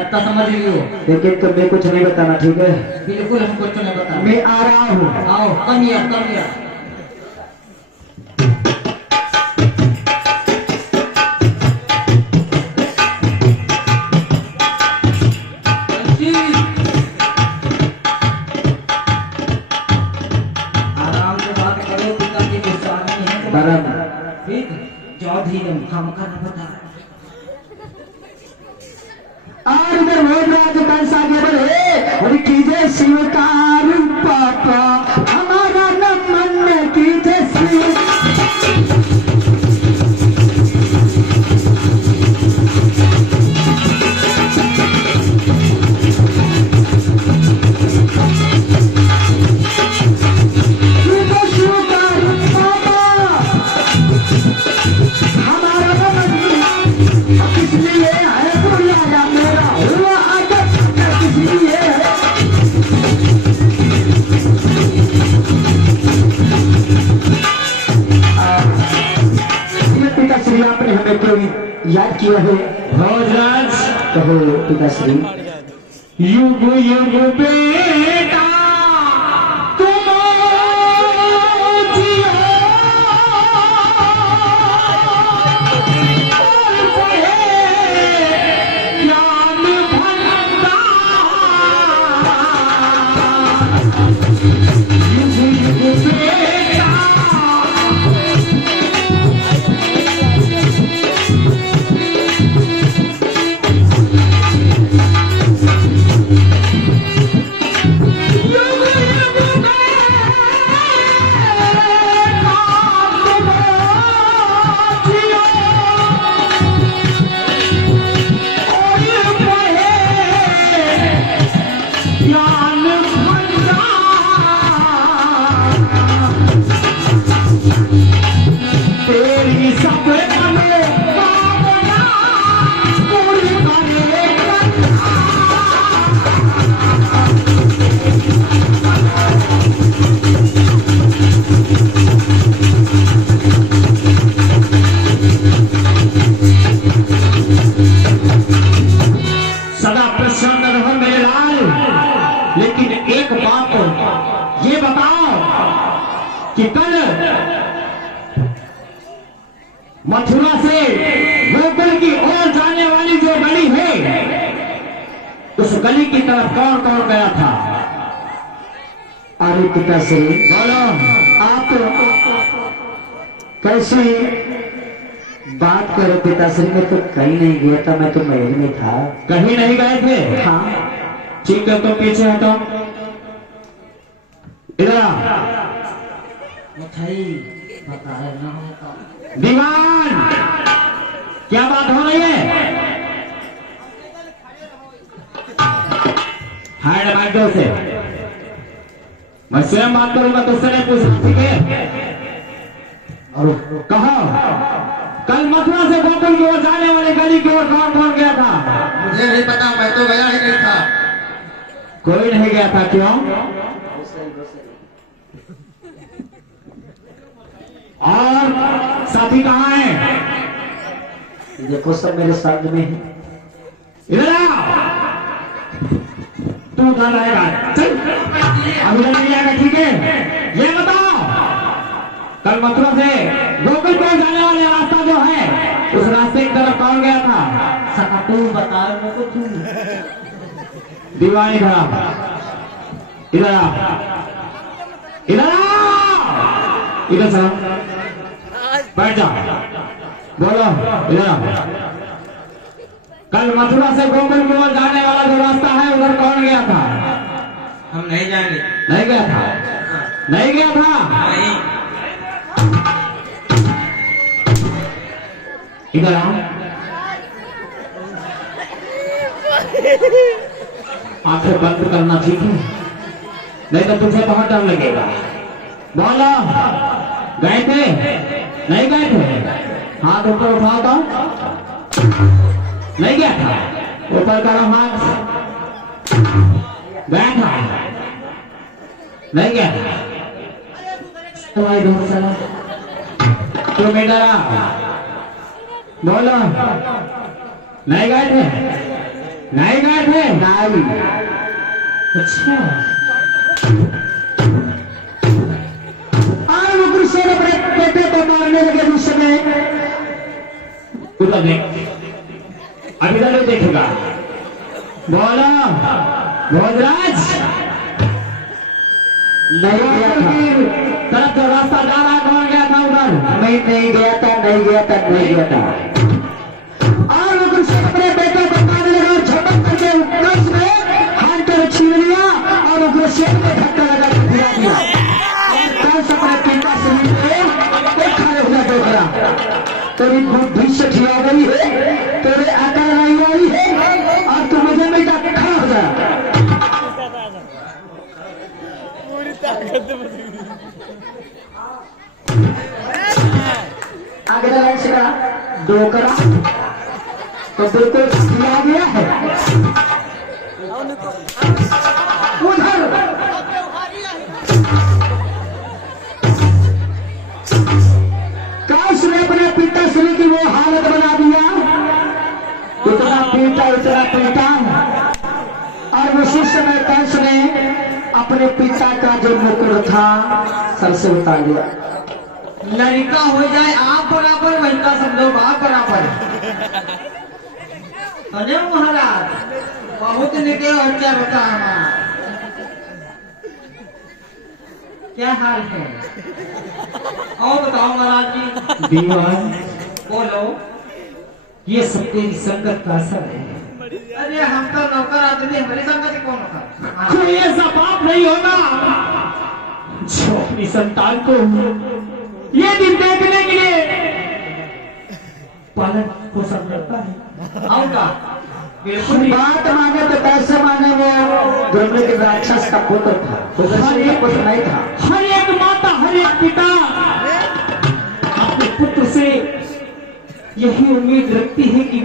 इतना समझ लियो। लेकिन तुम्हें कुछ नहीं बताना, ठीक है? बिल्कुल हमको कुछ नहीं बताना। मैं आ रहा हूँ। आओ कम हियर। आराम से बात करो, पिताजी गुस्सा नहीं है। बराबर। ठीक जाओ धीरे, हम का ना बता। और इधर भोजराज कैसा केवल है और कीजिए स्वीकार पापा हमारा नमन कीजिए याद किया है भोजराज। कहो पिताश्री। युग युग बेटा तुम जियो, ज्ञान भंडार। युग युग बेटा सदा प्रसन्न रहो मेरे लाल। लेकिन एक बात ये बताओ कि कल मथुरा से गोकुल की ओर जाने वाली जो गली है, उस गली की तरफ कौन कौन गया था? अरे पिताश्री बोलो। आप कैसे बात करो पिताश्री, मैं तो कहीं नहीं गया था, मैं तो महल में था। कहीं नहीं गए थे? हाँ। ठीक है तो पीछे हटो, इधर आ। दीवान क्या बात हो रही है? हाय माइक से मैं स्वयं बात करूंगा, तुझसे नहीं पूछना, ठीक है? और कहो कल मथुरा से गोकुल की ओर जाने वाले गली की ओर कौन कौन गया था? मुझे नहीं पता, मैं तो गया ही नहीं था। कोई नहीं गया था, क्यों? और साथी कहाँ है? देखो सब मेरे साथ में है। इधर आ। तू उधर रहेगा, चल अभी नहीं आएगा, ठीक है? ये बताओ कल मथुरा से गोकुल को जाने वाले रास्ता जो है, उस रास्ते की तरफ कौन गया था? सका तू बता रहा को तू। दीवानी खड़ा, इधर आ, इधर आ, इधर चलो, बैठ जा, बोलो इधर आ। कल मथुरा से गोकुल की ओर जाने वाला जो रास्ता है, उधर कौन गया था? हम नहीं जाएंगे। नहीं गया था? नहीं गया था? नहीं। इधर आओ, आंखें बंद करना, ठीक है? नहीं तो तुझे बहुत डर लगेगा। बोलो गए थे? नहीं गए थे? हाथ ऊपर उठाओ तो। नहीं गया था? ऊपर करो हाथ। गया था? नहीं गया था? तुम्हारी दूर चला, तुम इधर आ, बोलो नहीं गए थे? नहीं गए थे? नहीं। अच्छा। और वो गुरुसेन अपने बेटे को मारने लगे उस समय। उधर देख, अभी तक नहीं देखेगा। बोलो भोजराज, नहीं गया था। तरफ जो रास्ता जा रहा कौन गया था उधर? मैं नहीं गया था, नहीं गया था, नहीं गया था। और वो गुरुसेन अपने बेटे को मारने लगा और झपट करके कस में हाथ पर छीन लिया और वो गुरुसेन को धक्का लगा के गिरा दिया। और कस अपने पिता से मिलके खड़े हुआ देख रहा, तेरी बुद्धि से ठिया गई है, तेरे अकल नहीं आई है और तू मुझे बेटा खड़ा हो जा। आगे लगा इसका दो करा तो बिल्कुल किया गया है। उधर काश ने अपने पिताश्री की वो हालत बना दिया, इतना पीटा और उसी समय कंस ने अपने पिता का जो मुकुट था सर से उतार दिया। लड़का हो जाए आप बराबर, वैसा सब लोग आप बराबर। अरे महाराज बहुत निके अच्छा बता हमारा। क्या हाल है? और बताओ महाराज जी। दीवान, बोलो। ये सब तेरी संगत का असर है। अरे हम तो नौकर आदमी, हमारी संगति कौन होता? कोई ऐसा बाप नहीं होगा जो अपनी संतान को ये दिन देखने के लिए पालन पोषण करता है। और का बिल्कुल ही। बात माने तो कैसे माने, वो ब्रह्म के राक्षस का पुत्र था, तो पुत्र नहीं था। हर एक माता, हर एक पिता अपने पुत्र से यही उम्मीद रखती है कि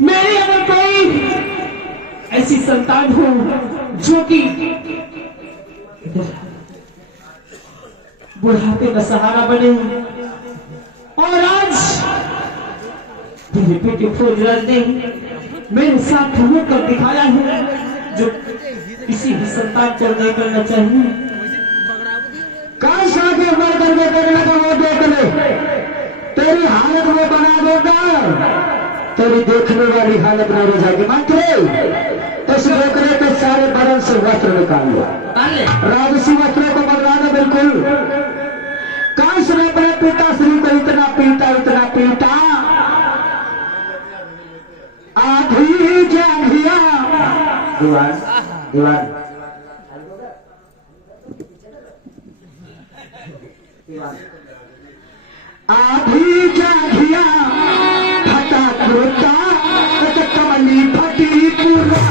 मेरी अगर कोई ऐसी संतान हो जो कि बुढ़ापे का सहारा बने। और आज तेरे बेटे भोजराज ने मेरे साथ होकर दिखाया है जो किसी भी संतान को नहीं करना चाहिए। काश आगे बढ़ करके करने का वो देख ले, तेरी हालत वो बना देगा, तेरी देखने वाली हालत ना रह जाएगी। मात्र इस रोकने के सारे बदन से वस्त्र निकाल लो, राजसी वस्त्रों को बदला दो बिल्कुल। काश ने अपने पिताश्री को इतना पीटा, आधी जांघिया दीवान आधी जांघिया फटा कुर्ता कमली फटी पूरा।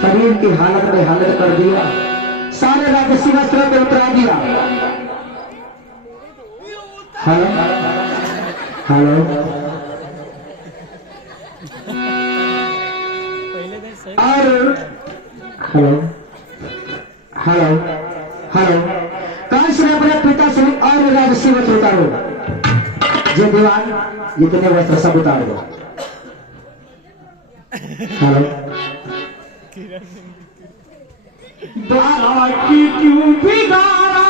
शरीर की हालत में हालत कर दिया, सारे राजसी वस्त्रों को उतरा दिया। हेलो हेलो और हेलो हेलो हेलो काश ने अपने पिता से और राजसी वस्त्र उतारो। जो दीवान जितने वस्त्र सब उतार दो। हेलो दारा की क्यों बिगाड़ा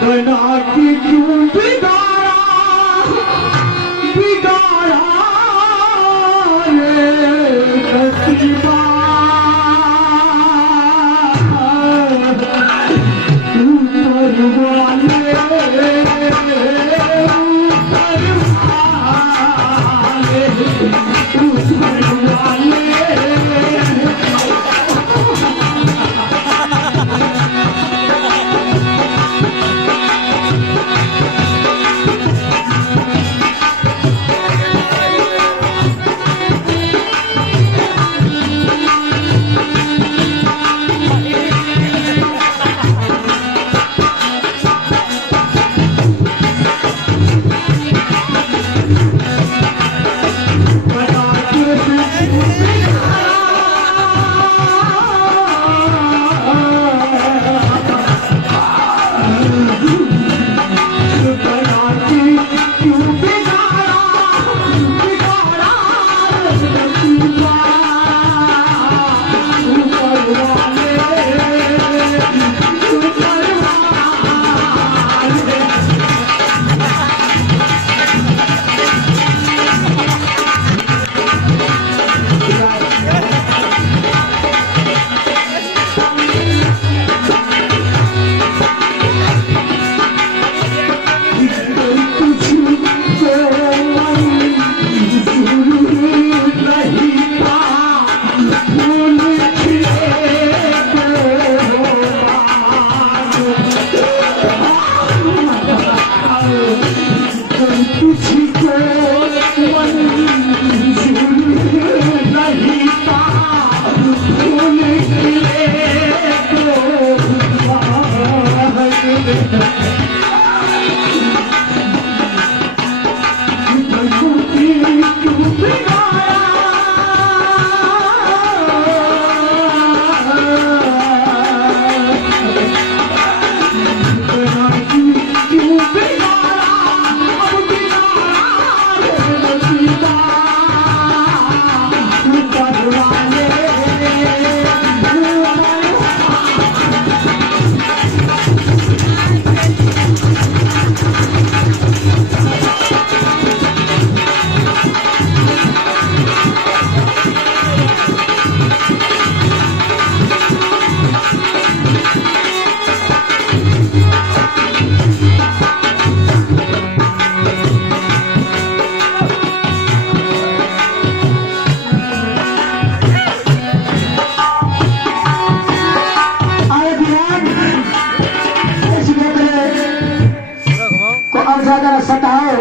बना की क्यों बिगाड़ा रे कसीबा तरह सताओ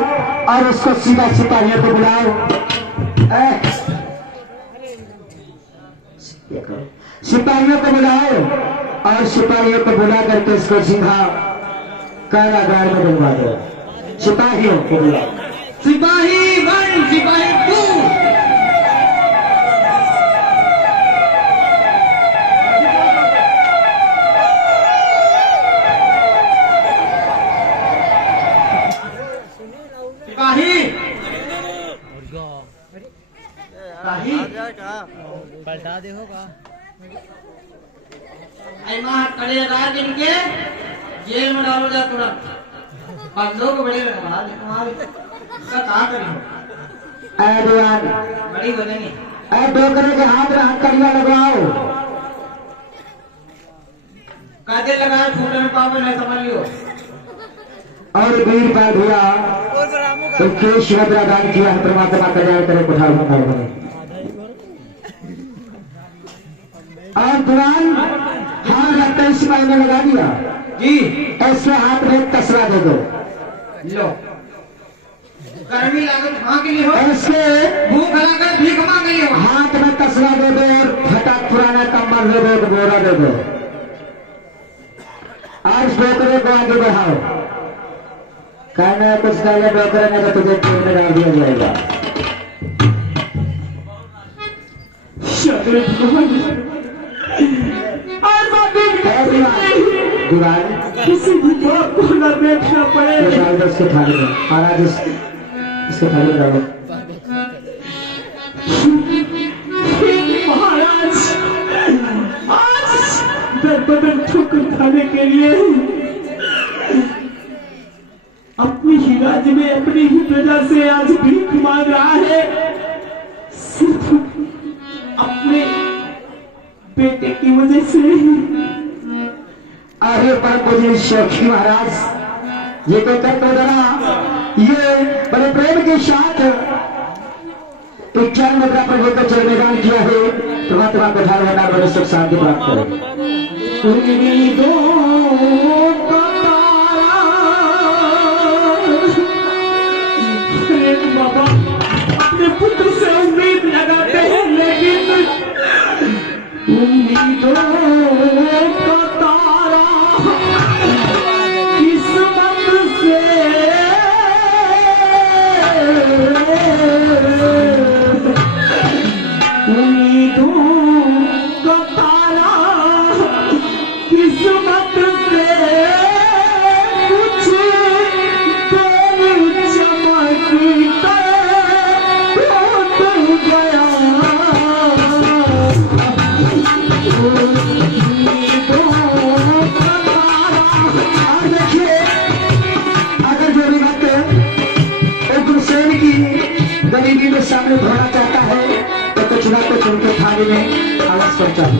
और उसको सीधा सिपाहियों को बुलाओ। सिपाहियों को बुलाओ और सिपाहियों को बुला करके इसको सीधा कारागार में डलवा दो। सिपाहियों को बुलाओ। सिपाही 1 सिपाही 2। पलटा देखो का कड़े लगा के इनके जेल में डालो जा तुरंत। बंदों को बड़े लगा इसका कहा करी बड़ी बनेंगे। डोकरे के हाथ में हथकड़ियां लगवाओ। कादे लगाए फूटे में पाँव में नहीं समझ लियो। और वीर पाल भैया तो केश भद्रा दान किया है। परमात्मा कल्याण करे कुठार बने। और दुआन हाथ रखते ही सिपाही में लगा दिया जी। ऐसे हाथ में एक तसला दे दो। लो गर्मी लागत हाँ के लिए हो। ऐसे भूख लगाकर भीख मांग लियो। हाथ में तसला दे दो और फटा पुराना कंबल दे दो, एक बोरा दे दो। आज डोकरे को आगे बढ़ाओ। कहना कुछ पहले डोकरे ने तो तुझे जेल में डाल दिया जाएगा। किसी भी बात को न देखना पड़े। इसके थाली में महाराज इसके थाली में डालो। महाराज आज दर बदर ठोकर खाने के लिए अपनी ही राज्य में अपनी ही प्रजा से आज भीख मांग रहा है। सिर्फ अपने बेटे की वजह से। अरे पर मुझे शौकी महाराज ये तो कर दो जरा। ये बड़े प्रेम के साथ 51 मुद्रा पर होकर जल मैदान किया है। परमात्मा को ढाल होना बड़े सुख शांति प्राप्त करें। बाबा अपने पुत्र से उम्मीद लगाते हैं लेकिन उम्मीदों का तारा किस्मत से उम्मीदों का तारा किस्मत से कुछ देर चमकता टूट गया। देखिए अगर जो भी भक्त एक हुसैन की गरीबी में सामने धोना चाहता है तो कुछ ना कुछ उनके थाली में अवश्य पहुंचा दो।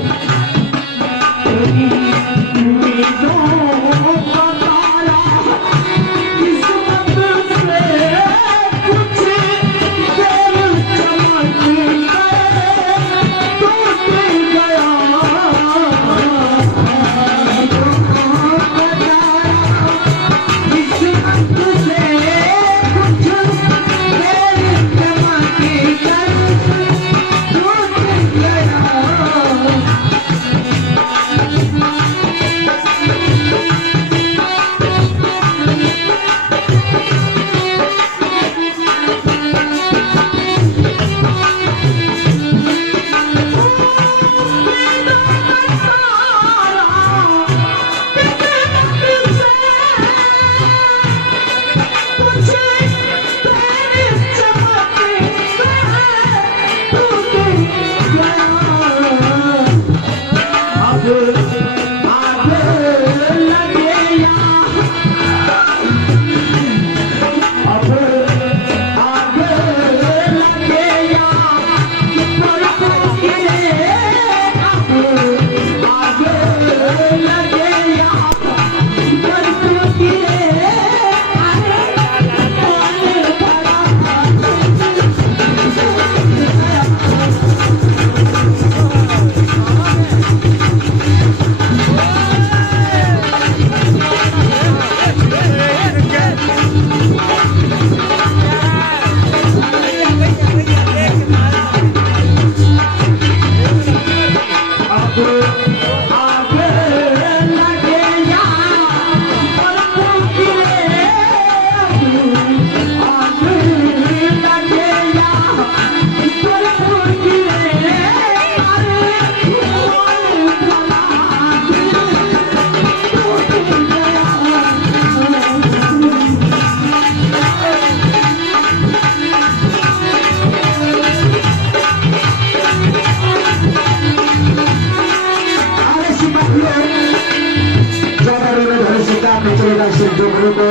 इस जुगनू को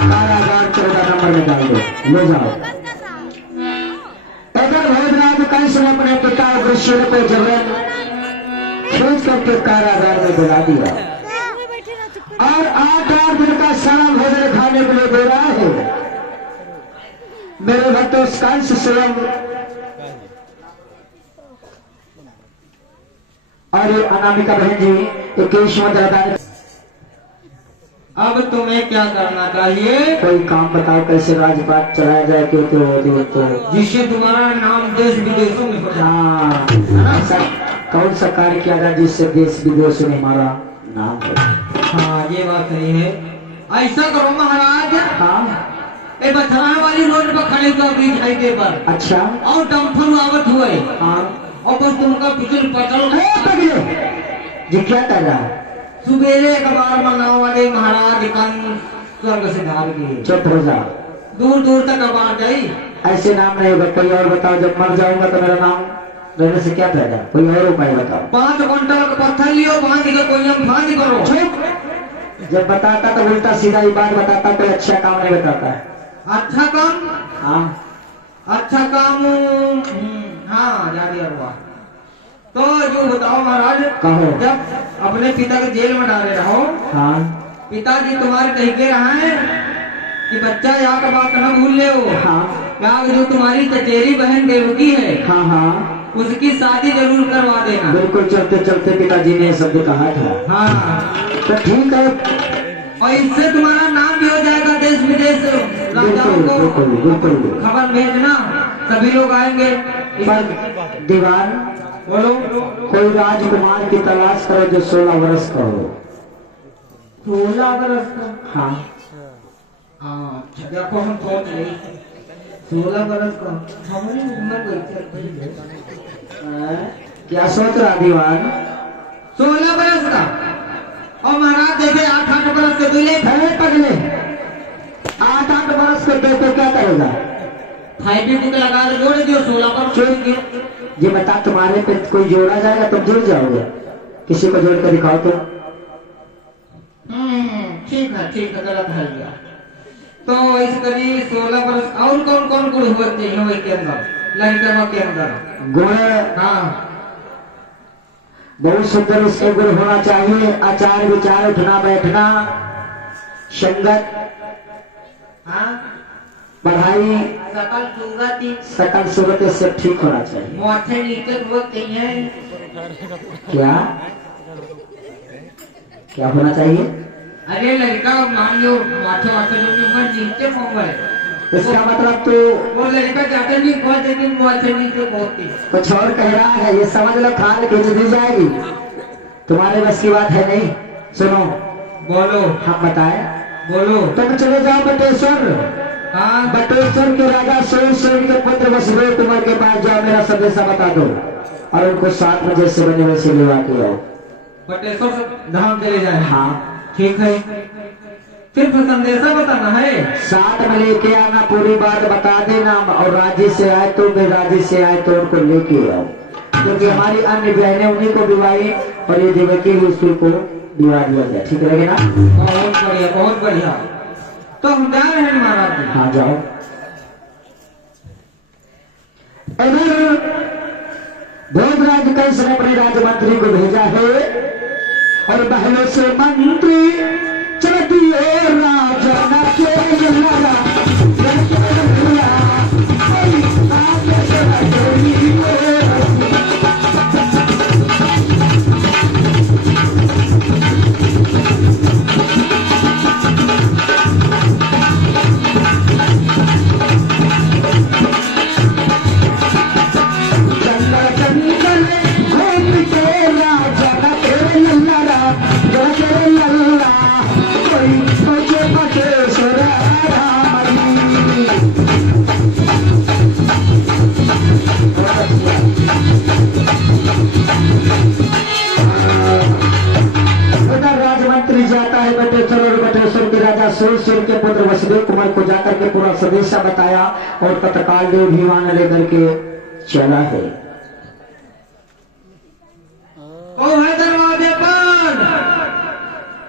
कारागार 14 नंबर में डाल दो, ले जाओ। इधर भोजराज कंस ने अपने पिता वृषण को जबरन खींच करके कारागार में बुला दिया और 8 दिन का सारा भोजन खाने के लिए दे रहा है। मेरे भक्तों कंस स्वयं और ये अनामिका बहन जी 21वां दरबार। अब तुम्हें क्या करना चाहिए? कोई काम बताओ कैसे राजपाट चलाया जाए कि तो जिससे तुम्हारा नाम देश विदेशों में हो जाए। हाँ, ऐसा कौन सा कार्य किया जाए जिससे देश विदेश में हमारा नाम हो? हाँ ये बात सही है। ऐसा करो महाराज, हाँ ए बथरा वाली रोड पर खड़े हुए बीच हाईवे पर अच्छा और डम्फर आवत हुए हाँ और बस तुमका पिछल पचल जी क्या कर रहा है? सुबेरे अखबार मनाओ वाले महाराज कंस स्वर्ग से धार गए। चुप हो जा, दूर दूर तक अखबार गई। ऐसे नाम नहीं होगा। कोई और बताओ, जब मर जाऊंगा तो मेरा नाम रहने से क्या फायदा? कोई और उपाय बताओ। 5 क्विंटल का पत्थर लियो, बांध के कोई हम फांद करो। जब बताता तो उल्टा सीधा ही बात बताता, कोई अच्छा काम नहीं बताता है। अच्छा काम? हाँ अच्छा काम हाँ जा दिया हुआ। तो जो बताओ महाराज, कहो। जब अपने पिता को जेल में डाले रहो, हाँ पिताजी तुम्हारे कह के रहा है कि बच्चा यहाँ का बात न भूल ले हो। हाँ यहाँ जो तुम्हारी चचेरी बहन देवकी है, हाँ हाँ उसकी शादी जरूर करवा देना। बिल्कुल, चलते चलते पिताजी ने शब्द कहा था। हाँ तो ठीक है, और इससे तुम्हारा नाम भी हो जाएगा देश विदेश। राजाओं बिल्कुल को बिल्कुल बिल्कुल। खबर भेजना, सभी लोग आएंगे। पर दीवान बोलो। कोई राजकुमार की तलाश करो जो 16 वर्ष का हो। 16 वर्ष का? हाँ हाँ देखो हम सोच रहे 16 वर्ष का हमारी उम्र कैसे? क्या सोच रहा दीवान? 16 वर्ष का। और महाराज देखे 8-8 वर्ष के दूल्हे पगले 8-8 वर्ष के दे तो क्या करेगा? फाइव बुक लगा के जोड़ दियो 16 पर छोड़ के। ये बता, तुम्हारे पे कोई जोड़ा जाएगा तुम जुड़ जाओगे? किसी को जोड़ कर दिखाओ तो। ठीक है गलत है गया। तो इस करीब 16 वर्ष और कौन कौन गुण होते हैं वही के अंदर, लड़का के अंदर? गुण हाँ बहुत सुंदर इसके गुण होना चाहिए। आचार विचार, उठना बैठना, संगत, हाँ पढ़ाई, सकल सूरत सूरत से ठीक होना चाहिए। माथे नीचे होते हैं। क्या क्या होना चाहिए? अरे लड़का मान लो माथे माथे जो नीचे मोबाइल, इसका मतलब तो वो लड़का जाते नहीं बहुत लेकिन माथे नीचे पहुंचती। कुछ और कह रहा है, ये समझ लो खाल खींच दी जाएगी। तुम्हारे बस की बात है नहीं। सुनो, बोलो। हम बताए बोलो। तुम चले जाओ बटेश्वर। हाँ बटेश्वर के राजा सूर्य के पुत्र वसुदेव कुमार के पास जाओ, मेरा संदेशा बता दो और उनको 7 बजे से बने वैसे लेवा के आओ। बटेश्वर धाम चले जाए। हाँ ठीक है, सिर्फ संदेशा बताना है। 7 में लेके आना, पूरी बात बता देना। और राजी से आए तो बेराजी से आए तो उनको लेके आओ, क्योंकि हमारी अन्य बहनें उन्हीं को विवाही और ये देवकी भी उसको को विवाह दिया जाए। ठीक रहेगा ना? बहुत बढ़िया बहुत बढ़िया। तो हम जा रहे हैं महाराज। हाँ जाओ। इधर भोजराज कंस ने अपने राजमंत्री को भेजा है और बहनों से मंत्री चलती है राजा न के लगा सूर्य के पुत्र वसुदेव कुमार को जाकर के पूरा संदेशा बताया और तत्काल जो विमान लेकर के चला है। ओ है दरवाजे पर।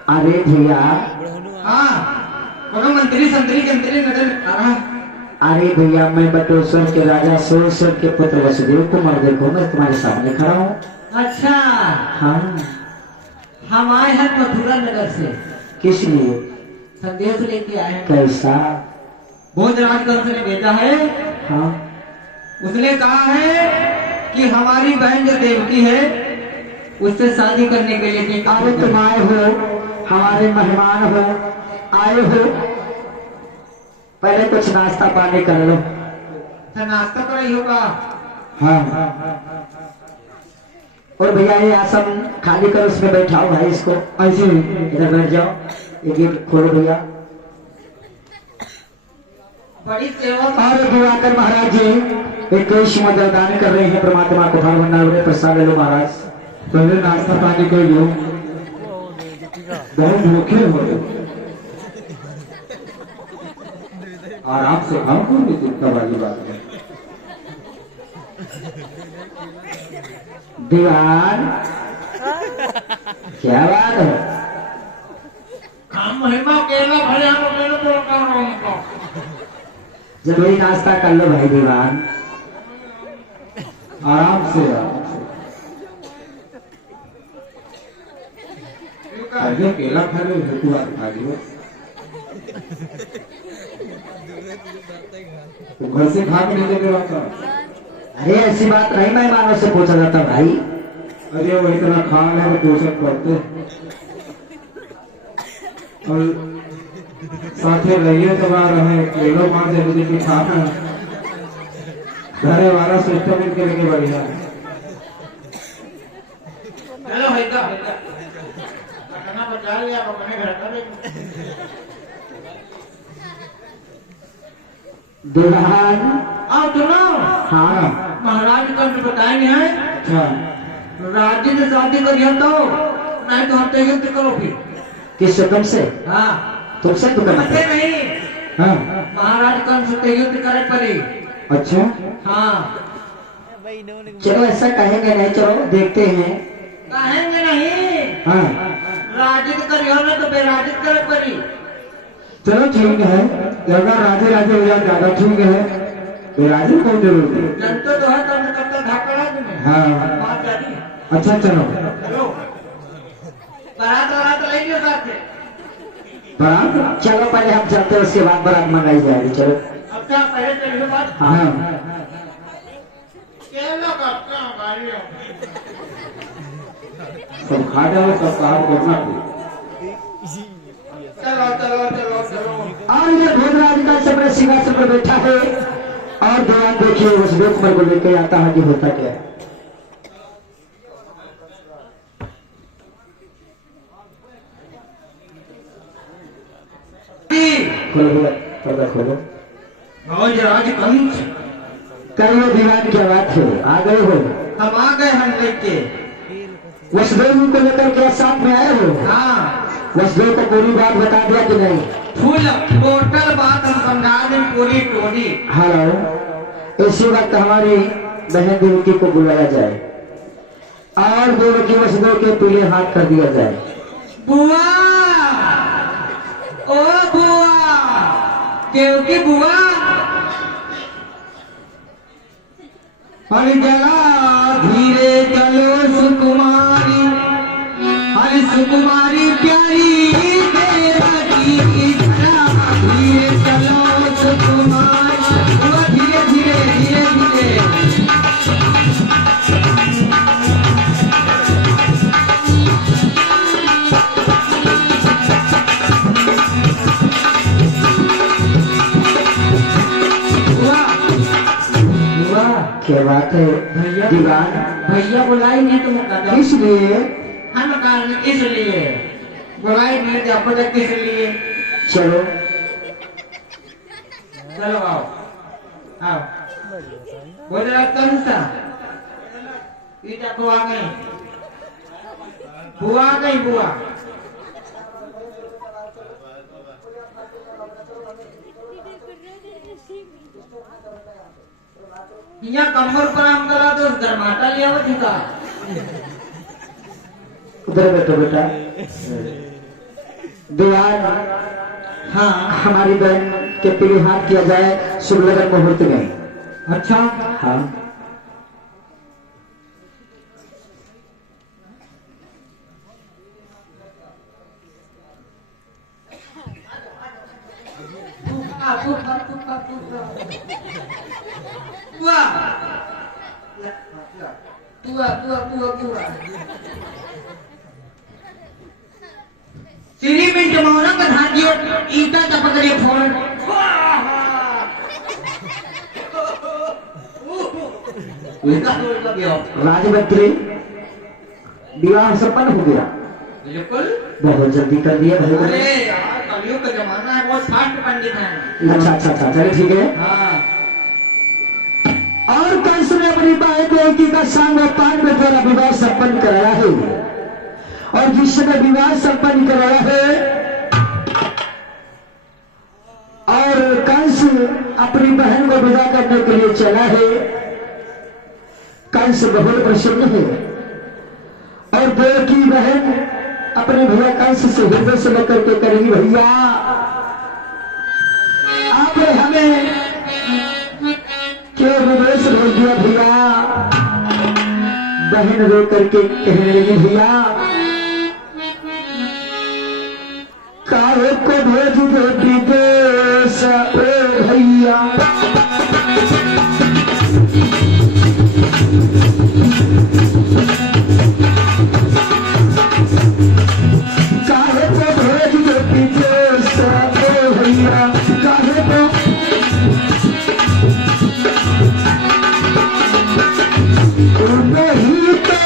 अरे भैया हाँ कोनो मंत्री संतरी जंतरी नजर आ रहा है। अरे भैया मैं बटेश्वर के राजा सोमेश्वर के पुत्र वसुदेव कुमार, देखो मैं तुम्हारे सामने खड़ा हूँ। अच्छा हाँ, हम आए हैं मथुरा नगर से, किस लिए? संदेश लेके आए हैं। कैसा? भोजराज कंस ने भेजा है। हाँ, उसने कहा है कि हमारी बहन जो देवकी है उससे शादी करने के लिए। अरे तुम आए हो, हमारे मेहमान हो, आए हो, पहले कुछ नाश्ता पानी कर लो। अच्छा नाश्ता तो नहीं होगा। हाँ, और भैया ये आसन खाली कर, उसमें बैठाओ भाई इसको। ऐसे इधर बैठ जाओ, ये गेट खोलो भैया। बड़ी सेवा। और दिवाकर महाराज जी 21 दान कर रहे हैं, परमात्मा को भाव भंडार प्रसाद ले लो महाराज। पहले नाश्ता पानी कर लो, बहुत भूखे हो गए। आराम से खाओ, कोई चिंता वाली बात है। दीवान क्या बात है? हम महिमा केला भले हम केला तो कर रहा हूं। जल्दी नाश्ता कर लो भाई दीवान, आराम से आगे केला खा लो, हेतु खा लियो। तो घर से खा के नहीं लेके आता। अरे ऐसी बात नहीं, मेहमानों से पूछा जाता भाई। अरे वो इतना खा ले तो पोषक पड़ते, और साथे रहिए तो वहाँ रहे केलो मार दे मुझे खाना घरे वाला सिस्टम इनके लेके बढ़िया। चलो हैदा खाना बचा लिया अपने घर का। दुल्हन आओ सुनो। हाँ, महाराज कंस बताएंगे हैं। अच्छा, राज्य से शादी करिए तो नहीं तो हम तो युद्ध करो फिर। किससे? तुमसे? हाँ तुमसे तो समझते नहीं। हाँ, महाराज कंस से युद्ध करे पड़ी। अच्छा, हाँ चलो ऐसा कहेंगे नहीं, चलो देखते हैं। कहेंगे नहीं, हाँ, राजित करियो ना तो बेराजित करे पड़ी। चलो ठीक है, अगर राजे राजे हो जाए ज्यादा ठीक है, तो राजे को जरूर है। जनता तो है कम से कम तो धाकड़ा तुम्हें। हाँ, बात जानी। अच्छा चलो, चलो बारात वारात ले लियो साथ में। बारात, चलो पहले हम चलते हैं, उसके बाद बारात मंगाई जाएगी। चलो अच्छा पहले चलिए बात। हाँ, केला का गाड़ियों सब खा जाओ, सब काम करना है। चलो चलो चलो चलो। और ये भोजराज का समय सिंहासन पर बैठा है, और दीवान देखिए उस कुमार को लेकर आता है कि होता क्या है। खोलो पर्दा खोलो। भोजराज कंस करिए दीवान, क्या बात है? आ गए हो? हम आ गए हम लेके। वसुदेव को लेकर के साथ में आए हो? हाँ वसुदेव को पूरी बात बता दिया कि नहीं? फुल टोटल बात हम समझा दें पूरी टोली। हेलो, इसी वक्त हमारी बहन देवकी को बुलाया जाए और देवकी वसुदेव के पीले हाथ कर दिया जाए। बुआ, ओ बुआ, देवकी बुआ। अरे जला धीरे चलो सुकुमारी, अरे सुकुमारी प्यारी तेरा की जरा धीरे चलो सुकुमारी। बुआ धीरे धीरे धीरे धीरे। क्या बात है दीवान? भैया बुलाई नहीं तुम कहते किस लिए? हम कारण किस लिए बुलाई नहीं थे आपको किस लिए। चलो चलो आओ आओ। गुजरात कंस इधर बुआ गई, बुआ गई बुआ। यहाँ कमर पर हम करा तो गरमाटा लिया हुआ झुका। उधर बैठो बेटा। दीवान हाँ हमारी बहन के पीले हाथ किया जाए, शुभ लगन मुहूर्त में। अच्छा हाँ सीढ़ी में जमाना का ध्यान दियो, ईटा चपक रही फोन। राजमंत्री विवाह संपन्न हो गया, बिल्कुल। बहुत जल्दी कर दिया भाई। अरे यार कलयुग का जमाना है, बहुत फास्ट पंडित है। अच्छा अच्छा अच्छा चलिए ठीक है। हाँ और कंस ने अपनी बाई देवकी का सांगोपान में द्वारा विवाह संपन्न कराया है, और जिस समय विवाह संपन्न कराया है और कंस अपनी बहन को विदा करने के लिए चला है, कंस बहुत प्रसन्न है और देवकी बहन अपने भैया कंस से हृदय से लेकर के करेगी, भैया आपने हमें क्यों विदेश भेज दिया भैया। बहन रो करके कहने लगी, भैया काहे को भेज दे विदेश ओ भैया। काहे को भेज दे विदेश ओ भैया, काहे को तूने ही तो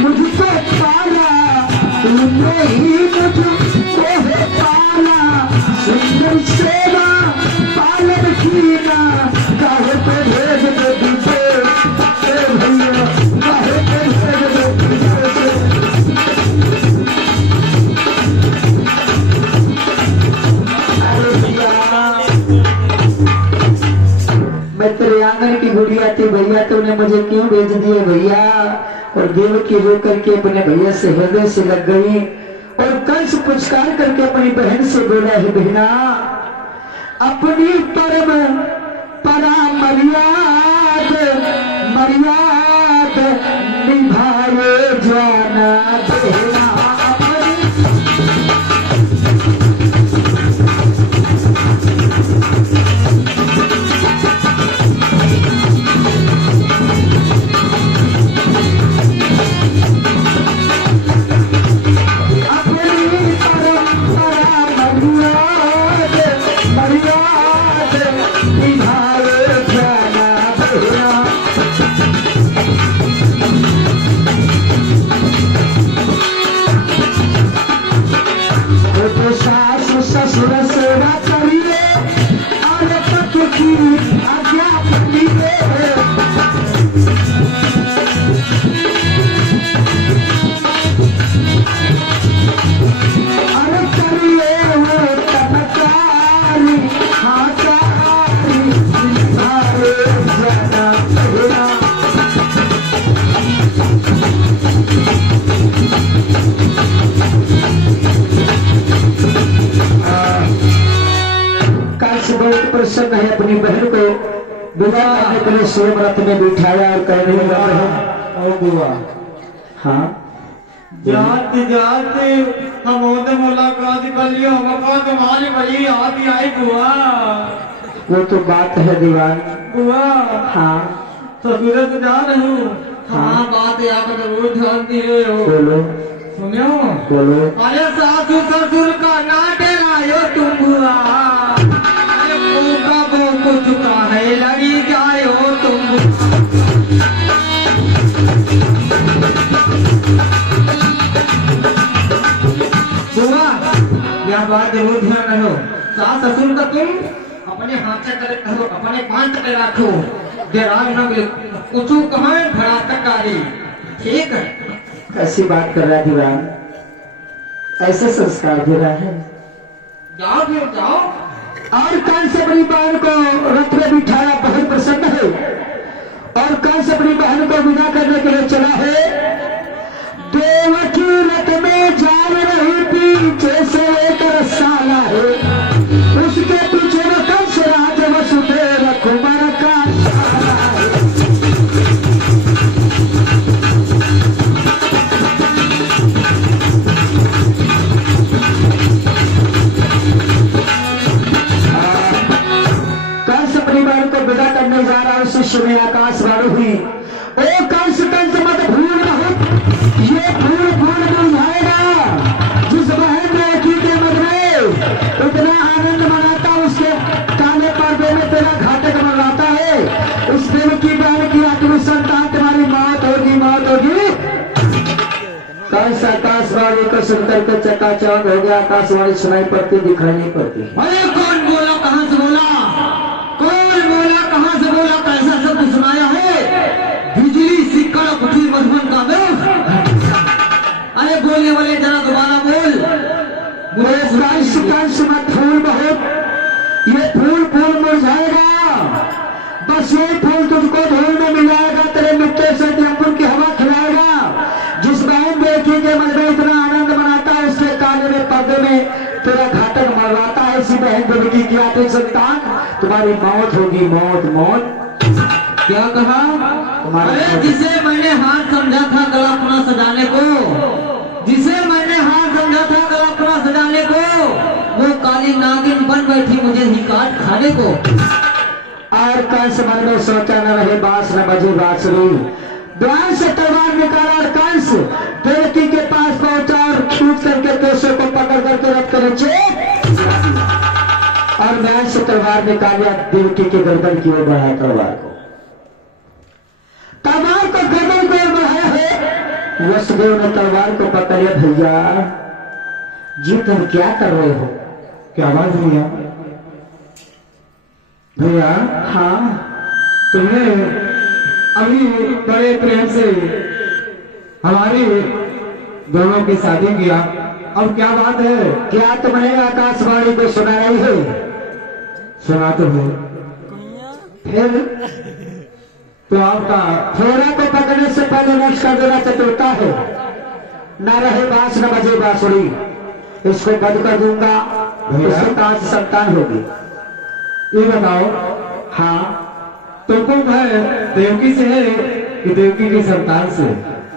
मुझको पाला, तूने ही मुझको है पाला, सुंदर सेवा पालन कीना, काहे पे भेज दे विदेश ए भैया, काहे पे भेज दे विदेश। अरे भैया मैं तेरे आंगन की गुड़िया थी भैया, तूने मुझे क्यों भेज दिए भैया। और देवकी रो करके अपने भैया से हृदय से लग गई और कंस पुचकार करके अपनी बहन से बोला है, बहना अपनी परम परा मर्याद मर्याद निभाए जाना बहना। ससुर सेवा करिए और पति की आज्ञा करिए। अरे करिए वो तमकारी हाकारी निभाए जाना बहना। बहुत प्रसन्न है, अपनी बहन को विदा करने के लिए सोम रथ में बिठाया और कहने लगा, और बुआ हाँ जाते जाते हम उधर मुलाकात कर लियो, हमको तुम्हारी बड़ी याद ही आई बुआ। वो तो बात है दीवान। बुआ हाँ ससुर तो जा रही हूँ। हाँ बात यहाँ पर जरूर ध्यान दिए हो। बोलो सुनियो बोलो। अरे सासू ससुर का ना डरायो तुम बुआ, कुछ काहे लगी जायो तुम। बुआ यह बात जरूर ध्यान रखो, सास ससुर का तुम अपने हाथ से कर रखो, अपने कांच पे रखो, जरा न कुछ कहे भड़ा तकारी, ठीक है। ऐसी बात कर रहा है दीवान, ऐसे संस्कार दे रहा है। जाओ फिर जाओ। और कंस अपनी बहन को रथ में बिठाया, बहुत प्रसन्न है और कंस अपनी बहन को विदा करने के लिए चला है। देवकी रथ में जा रही पीछे से एक साला है। कंस में आकाशवाणी हुई, ओ कंस कंस मत भूल बहुत, ये फूल फूल मुरझाएगा। जिस बहन लड़की के मन में इतना आनंद मनाता, उसके काले पर्दे में तेरा घातक मनाता है। उस प्रेम की बहन की आत्म संतान तुम्हारी मौत होगी, मौत होगी। कंस आकाशवाणी को सुनकर के चकाचौंध हो गया। आकाशवाणी सुनाई पड़ती, दिखाई नहीं पड़ती। अरे कौन बोला, कहां से बोला, कौन बोला, कहां से बोला, कैसा शब्द सुनाया है? बिजली सिक्कर उठी मधुबन का वेग। अरे बोलने वाले जरा दोबारा बोल। कंस कंस मत फूल बहुत, ये फूल फूल मुरझाएगा। बस ये फूल तुझको धूल में मिलाएगा, तेरे मिट्टे से अंकुर की हवा खिलाएगा। जिस बहन बेटी के मन में इतना आनंद मनाता है, उसके काले में पर्दे में तेरा घातक मरवाता है। इसी बहन बेटी की आत्मिक संतान तुम्हारी मौत होगी, मौत मौत। क्या कहा? अरे जिसे मैंने हाथ समझा था गला अपना सजाने को, जिसे मैंने हाथ समझा था गला अपना सजाने को, वो काली नागिन बन बैठी मुझे ही काट खाने को। और कंस मन में सोचा न रहे बांस न बजे बांसुरी। द्वार से तलवार निकाला और कंस देवकी के पास पहुंचा और खींच करके केशों को पकड़ करके रथ के नीचे और मैन से तलवार निकालिया। देवकी के गर्दन की ओर बढ़ाया तलवार को, तलवार को गर्दन की ओर बढ़ाया है। वसुदेव ने तलवार को पकड़ लिया। भैया जी तुम क्या कर रहे हो? क्या बात हुई है भैया? हाँ तुमने अभी बड़े प्रेम से हमारी दोनों की शादी किया, अब क्या बात है? क्या तुमने आकाशवाणी को सुना रही है? सुना तो है। फिर तो आपका थोड़ा को पकड़ने से पहले नष्ट कर देना चतुरता है। न रहे बांस न बजे बांसुरी। इसको बंद कर दूंगा, इसके कहां से संतान होगी? ये बताओ, हाँ तुमको भय देवकी से है कि देवकी की संतान से?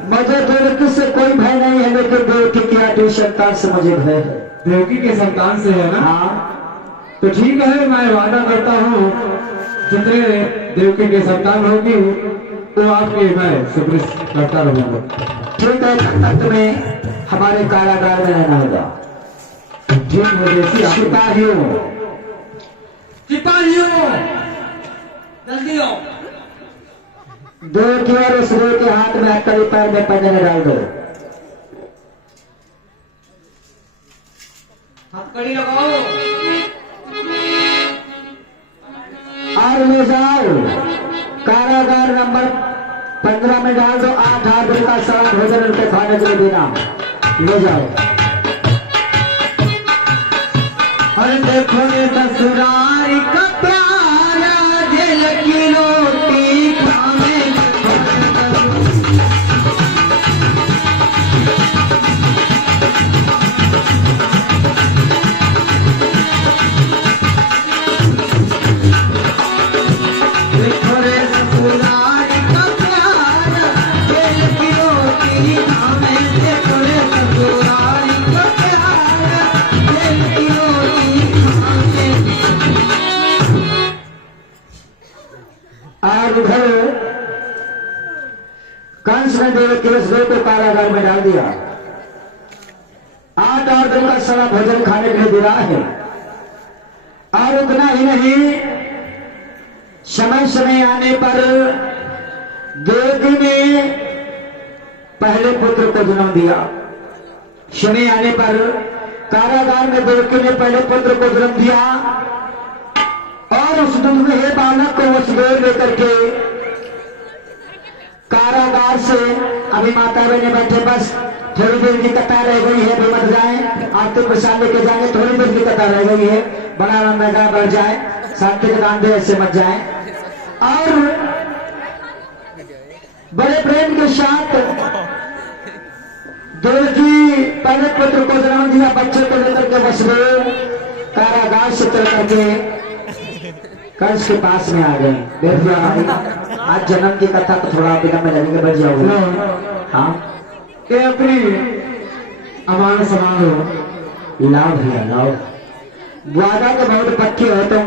मुझे देवकी से कोई भय नहीं है, लेकिन देवकी की आठवीं संतान से मुझे भय है। देवकी के संतान से है ना? हाँ तो ठीक है, मैं वादा करता हूँ जितने देवकी की संतान होगी वो आपकी मैं सुपुर्द करता रहूंगा। ठीक है, तब तुम्हें हमारे कारागार में रहना होगा। ठीक है जैसी आप सिपाहियों सिपाहियों जल्दी आओ। देवकी और उसरे के हाथ में हथकड़ी, पैर में पैदल डाल दो। हथकड़ी लगाओ और ले जाओ कारागार नंबर 15 में डाल दो। 8 दिन का सारा भोजन उनको खाने के लिए देना। ले जाओ। अरे देखो ये ससुराल का प्यारा, दिल की रोटी खाने देखो रे ससुराल का प्यारा, दिल की रोटी खाने। देखो रे ससुराल का प्यारा, दिल की रोटी खाने। और उधर कंस ने देवकी को कारागार में डाल दिया। 8 दिन का सारा भोजन खाने के लिए दे रहा है। और उतना ही नहीं, समय समय आने पर देवकी ने पहले पुत्र को जन्म दिया। समय आने पर कारागार में देवकी ने पहले पुत्र को जन्म दिया और उस दुर्गहे बालक को वसुदेव लेकर के कारागार से, अभी माता बहने बैठे, बस थोड़ी देर की कतार रह गई है, अभी मत जाए, आपके प्रसाद लेके जाएंगे, थोड़ी देर की कतार रह गई है, बड़ा मैदान बढ़ जाए, शांति के दान दे, ऐसे मत जाए। और बड़े प्रेम के साथ देवकी पहले पुत्र को जन्म दिया। बच्चे को लेकर के वसुदेव कारागार से चल करके कंस के पास में आ गए। बैठ जाओ भाई, आज जन्म की कथा तो थोड़ा विलंब में लगेगा, बैठ जाओ। हाँ ये अपनी अमान समान हो। लाओ भैया लाओ, वादा तो बहुत पक्की हो तुम।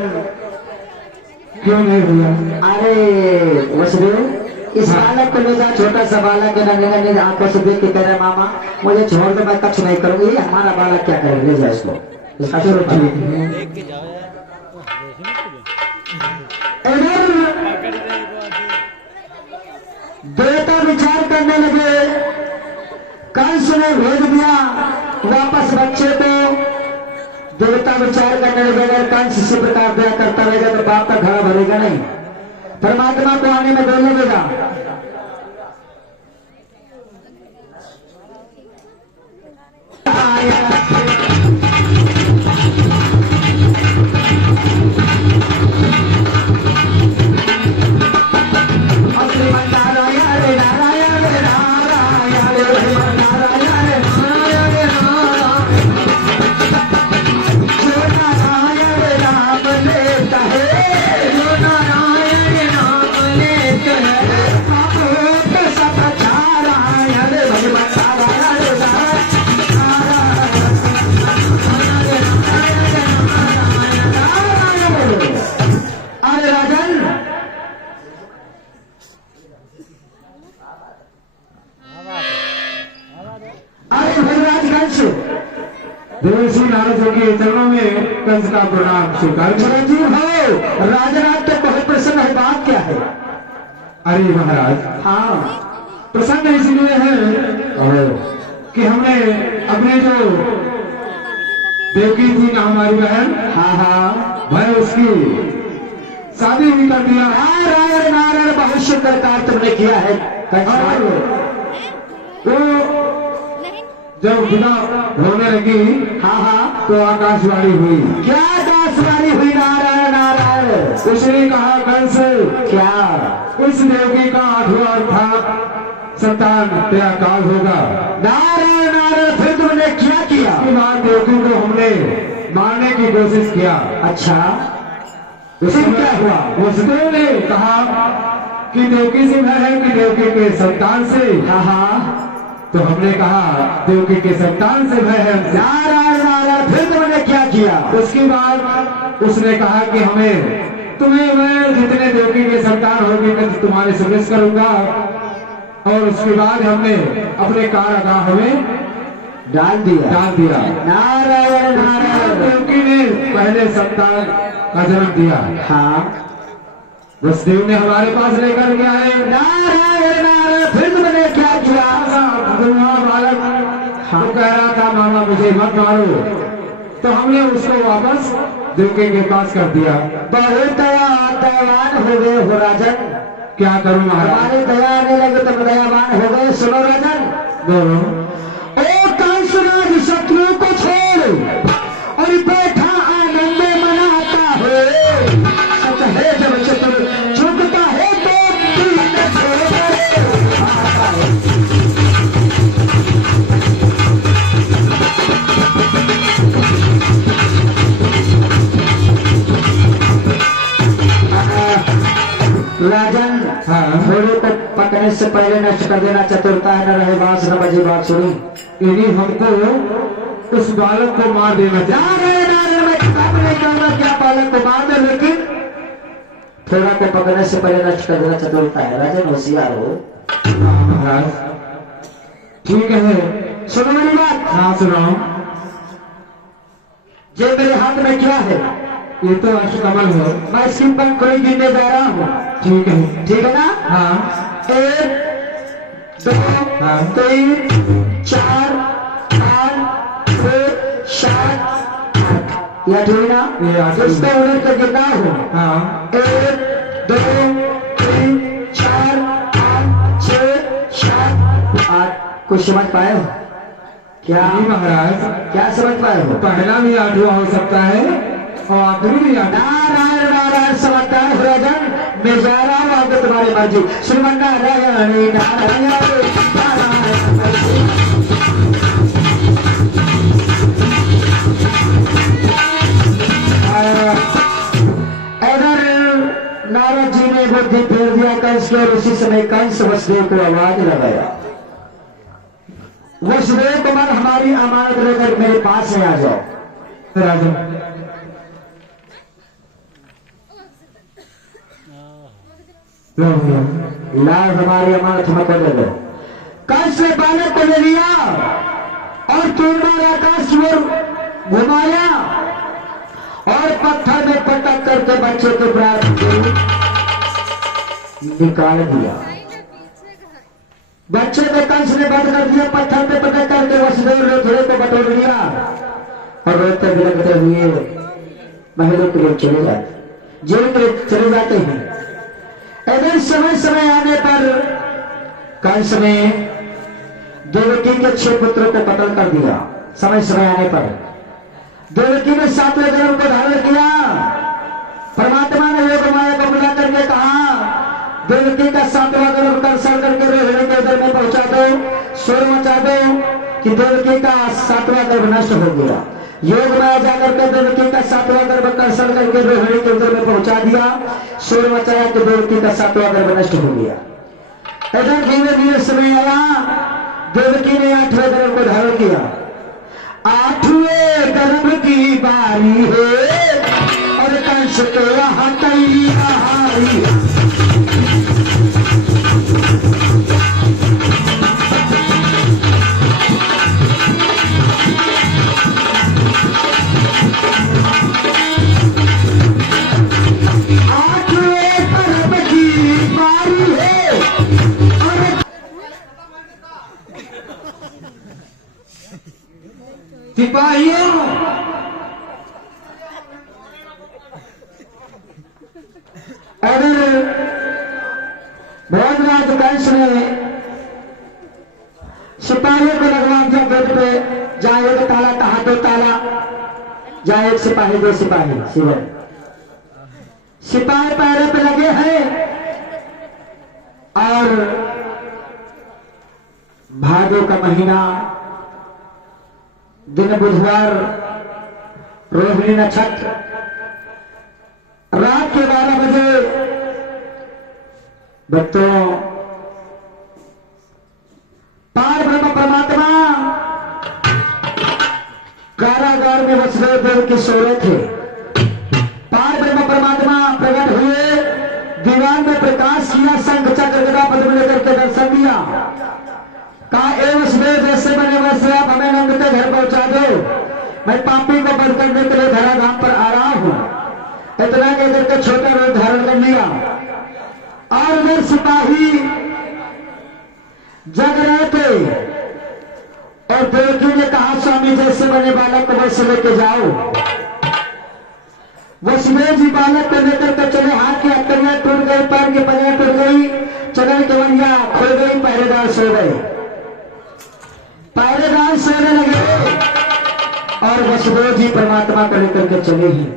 क्यों नहीं भैया? अरे वसुदेव, इस बालक को ले जा, छोटा सा बालक है, नन्हे नन्हे आंखों से देख के कह रहे मामा मुझे छोड़ दो, मैं कुछ नहीं करूंगी, हमारा बालक क्या करे, ले जा इसको। इसका चलो ठीक है। देख के जाओ यार। इधर देवता विचार करने लगे, कंस ने भेज दिया वापस बच्चे को। देवता विचार करने लगे, अगर कंस इसी प्रकार दया करता रहेगा तो बाप का घड़ा भरेगा नहीं, परमात्मा को आने में देर लगेगा। देवर्षि नारद जी के चरणों में कंस का प्रणाम स्वीकार करें। चिरंजीव हो, राजनाथ तो बहुत प्रसन्न है, बात क्या है? अरे महाराज, हाँ प्रसन्न इसलिए है कि हमने अपने जो देवकी थी ना हमारी बहन, हाँ हाँ, मैं उसकी शादी भी कर दिया। नारायण नारायण, भविष्य करकार तुमने किया है। और वो जब बिना होने लगी, हाँ हाँ, तो आकाशवाणी हुई। क्या आकाशवाणी हुई? नारायण नारायण, उसने कहा कंस, क्या? उस देवकी का 8वां अर्थात संतान तेरा काल होगा। नारायण नारायण, फिर तुमने क्या किया? उसके बाद देवकी को हमने मारने की कोशिश किया। अच्छा, उस फिर समय क्या हुआ? वसुदेव ने कहा कि देवकी से भय है कि देवकी के संतान से। हाँ हाँ, तो हमने कहा देवकी के संतान से भय है। नारायण नारायण, फिर तुमने क्या किया? उसके बाद उसने कहा कि हमें तुम्हें मैं जितने देवकी के संतान होगी मैं तुम्हारे सुरेश करूंगा। और उसके बाद हमने अपने कारागाह में डाल दिया। नारायण नारायण, देवकी ने पहले संतान का जन्म दिया। हाँ, वसुदेव ने हमारे पास लेकर के आए। नारायण नारायण, फिर तुमने क्या किया? बालक तो कह रहा था मामा मुझे मत मारो, तो हमने उसको वापस देवकी के पास कर दिया। बहुत दयावान हो गए हो राजन। क्या करूं महाराज? हमारे दया आने लगे तो दयावान हो गए। सुनो राजन, बोलो। ओ कंसराज, शत्रु को छोड़ और बैठा आनंद मनाता है। सच है जब शत्रु झुकता है तो तीन छोड़। राजन, हाँ। घोड़े को पकड़ने से पहले नष्ट कर देना चतुरता है, न रहे बात न बजी बात सुनी। यदि हमको उस बालक को मार देना चाहिए। नारायण मैं किताब नहीं कहूंगा क्या बालक को मार दे, लेकिन थोड़ा को पकड़ने से पहले नष्ट कर देना चतुरता है। राजन होशियार हो। महाराज ठीक है, सुनो मेरी बात। हाँ सुनाओ। ये मेरे हाथ में क्या है? ये तो अष्टकमल है। मैं इसकी पंखुड़ी गिनने जा रहा हूँ, ठीक है। ठीक है ना? हाँ 1 2 हाँ। 3 4 5 6 7 8, या ठीक ना? ये 8 इसको उलट कर गिनना हूँ। हाँ 1 2 3 4 5 6 7 8। कुछ समझ पाए हो क्या? नहीं महाराज, क्या समझ पाए हो? पहला भी 8वां हो सकता है और आखिरी भी 8। नारायण नारायण, समझदार हो राजन। मैं जा रहा हूँ, आगे तुम्हारी मर्जी। श्रीमन नारायण नारायण इधर नारद जी ने बुद्धि फेर दिया कंस के, और उसी समय कंस वसुदेव को आवाज लगाया, वसुदेव कुमार हमारी अमानत लेकर मेरे पास में आ जाओ। राजा लाल हमारी अमानत मत दे दो। कंस ने बालक को ले लिया और तोड़मार आकाश की ओर घुमाया और पत्थर में पटक करके बच्चे के प्राण को निकाल दिया। बच्चे को कंस ने बंद कर दिया, पत्थर पे पटक करके वसुदेव ने घोड़े को बटोर लिया और रोते बिलखते हुए महलों के लिए चले जाते, जेल के लिए चले जाते हैं। इधर समय समय आने पर कंस ने देवकी के 6 पुत्रों को कत्ल कर दिया। समय समय आने पर देवकी ने 7वें जन्म को धारण किया। परमात्मा ने योग माया को बुला करके कहा, देवकी का 7वां गर्भ कर्षण करके रोहिणी के उदर में पहुंचा दो, शोर मचा दो कि देवकी का 7वां गर्भ नष्ट हो गया। योग माया जाकर के देवकी का 7वां गर्भ कर्षण करके रोहिणी के उदर में पहुंचा दिया, शोर मचाया कि देवकी का 7वां गर्भ नष्ट हो गया। इधर धीरे धीरे समय आया, देवकी ने 8वें गर्भ को धारण किया। 8वें गर्भ की बारी है और कंस को यहाँ तैयारी है। सिपाहियों, अगर भोजराज कंस ने सिपाहियों को लगवा दिया गेट पे, जहां एक ताला तहां 2 ताला, जहां एक सिपाही 2 सिपाही, सिपाही पैरे पे लगे हैं और भादों का महीना, दिन बुधवार, रोहिणी नक्षत्र, रात के 12 बजे भक्तों पार ब्रह्म परमात्मा कारागार में वसुदेव देव के सो रहे थे। पार ब्रह्म परमात्मा प्रकट हुए, दीवान में प्रकाश किया, शंख चक्र गदा पद्म लेकर के दर्शन दिया। कहा, ए वसुदेव जैसे बने वैसे आप हमें नंद के घर पहुंचा दो, मैं पापी को बंद करने के लिए धराधाम पर आ रहा हूं। इतना कहकर के छोटा रूप धारण कर लिया और उधर सिपाही जग रहे थे और देवकी ने कहा, स्वामी जैसे बने बालक को वैसे लेके जाओ। वसुदेव जी बालक को लेकर के चले, हाथ की हथकड़ियां टूट गई, पैर की पंजा टूट गई, चलन की वंजा खुल गई, पहरेदार सो गए। पहरेदार सोने लगे और वसुदेव जी परमात्मा को लेकर के चले हैं।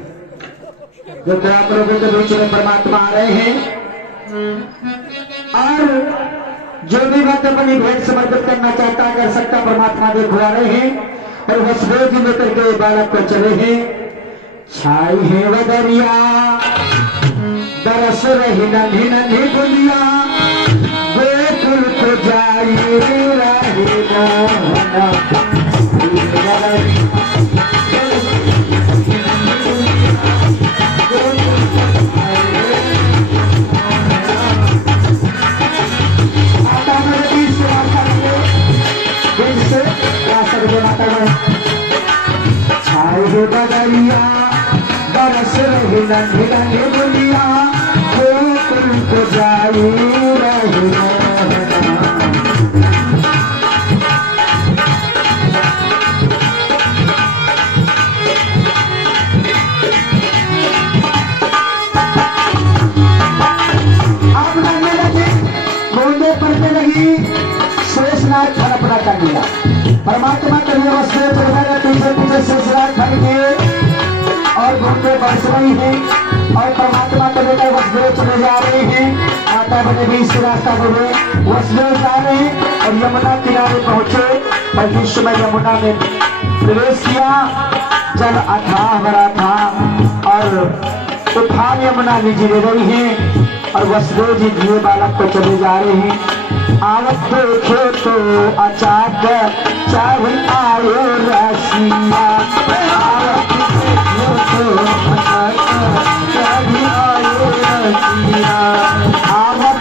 जो तो आप लोगों के बीच में परमात्मा आ रहे हैं और जो भी बात अपनी भेंट समर्पित करना चाहता है कर सकता, परमात्मा देखवा रहे हैं और वसुदेव जी लेकर के बालक को चले हैं। छाई है वदरिया दरस रही नन्ही नन्ही दुनिया, गोकुल को जाई रही बदरिया बरस रही नन्ही नन्ही दुनिया, गोकुल को जाई रही। आप लगने लगे, बोलने पड़ने लगी, शेषनाग फड़फड़ा कर लिया। परमात्मा के लिए वसुदेव चल रहे, पीछे पीछे शेषनाग खड़ गए और घूमते बरस रही है और परमात्मा को लेकर वसुदेव चले जा रहे हैं। माता बने भी इस रास्ता बोले, वसुदेव जा रहे हैं और यमुना किनारे पहुंचे और जिस समय यमुना में प्रवेश किया, जल अथाह भरा था और उफान यमुना नीचे ले रही है और वसुदेव जी धीरे बालक को चले जा रहे हैं। आवत देखे तो अचाक चाहे आयो रसिया, आवत देखे तो अचाक चाहे आयो रसिया, आवत